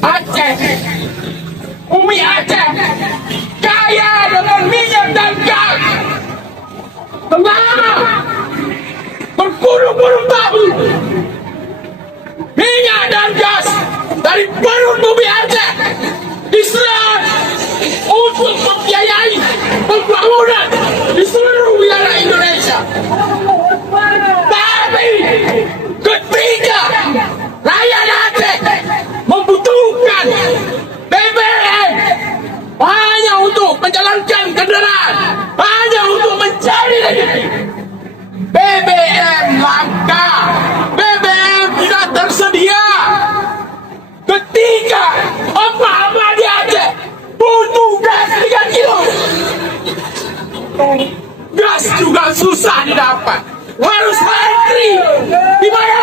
Aceh, bumi Aceh kaya dengan minyak dan gas. Tenang, bergulung-gulung tahun minyak dan gas dari perut bumi Aceh diserah untuk membiayai pembangunan di seluruh wilayah Indonesia. Tapi ketika rakyat Aceh membutuhkan BBM hanya untuk menjalankan kendaraan, hanya untuk mencari rezeki, BBM langka, BBM tidak tersedia. Ketika apa-apa di Aceh butuh gas 3 kilo, gas juga susah didapat, harus antri. Di mana